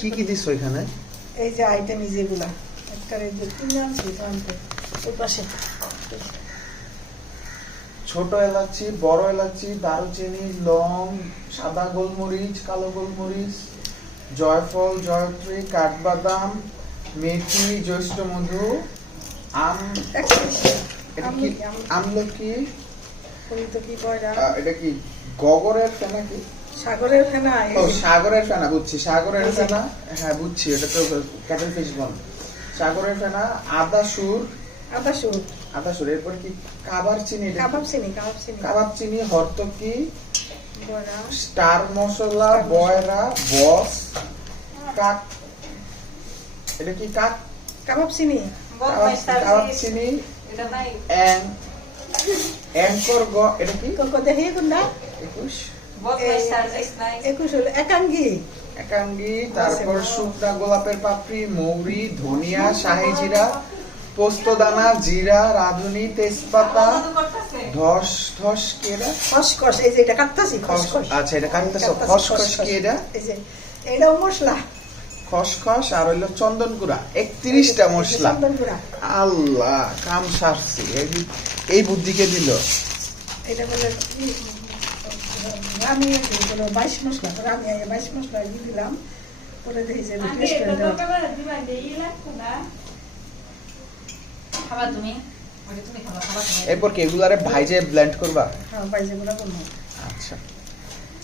কি কি দিছো এখানে? এই যে আইটেম যেগুলা একটা এই যে কিনে আনছি আনতে ওই পাশে ছোট এলাচি, বড় এলাচি, দারুচিনি, লং, সাদা গোলমরিচ, কালো গোলমরিচ, জয়ফল, জয়ত্রী, কাঠবাদাম, মেথি, জ্যৈষ্ঠ মধু, আমলকি, এটা কি গগরের ফেনা? কি সাগরের ফেনা? ও সাগরের ফেনা, বুঝছি সাগরের ফেনা, হ্যাঁ বুঝছি, এটা তো ক্যাটেল ফিশ বন। সাগরের ফেনা, আদা সুর, এরপর কি কাবাব চিনি, কাবাব চিনি, হরতকি, স্টার মশলা, বয়রা, বস, কাক, এটা কি কাক কাবাব চিনি, অ্যাঙ্কর গ, এটা কি দেখি কোনটা 21 হলো একাঙ্গি, তারপর শুকনা গোলাপের পাপড়ি, মৌরি, ধনিয়া, শাহি জিরা, পোস্তদানা, জিরা, রাঁধুনি, তেজপাতা, ধস ধস কেডা, খসখস, এই যে এটা কাটতাছি খসখস। আচ্ছা এটা কাটতেছো, খসখস কেডা, এই যে এইটাও মশলা, খসখস, আর হইলো চন্দন গুঁড়া, 31টা মশলা। চন্দন গুঁড়া। আল্লাহ, কাম সারছি। এই বুদ্ধিকে দিল। এটা বলে আমি 22 মশলা, আমি 22 মশলা দিয়ে দিলাম। পরে দেখি যে টেস্ট করে দাও। খাবা তুমি? ওটা তুমি খাবা, এরপর কি এগুলারে ভাইজে ব্লেন্ড করবা? হ্যাঁ, ভাইজে গুলা করব। আচ্ছা।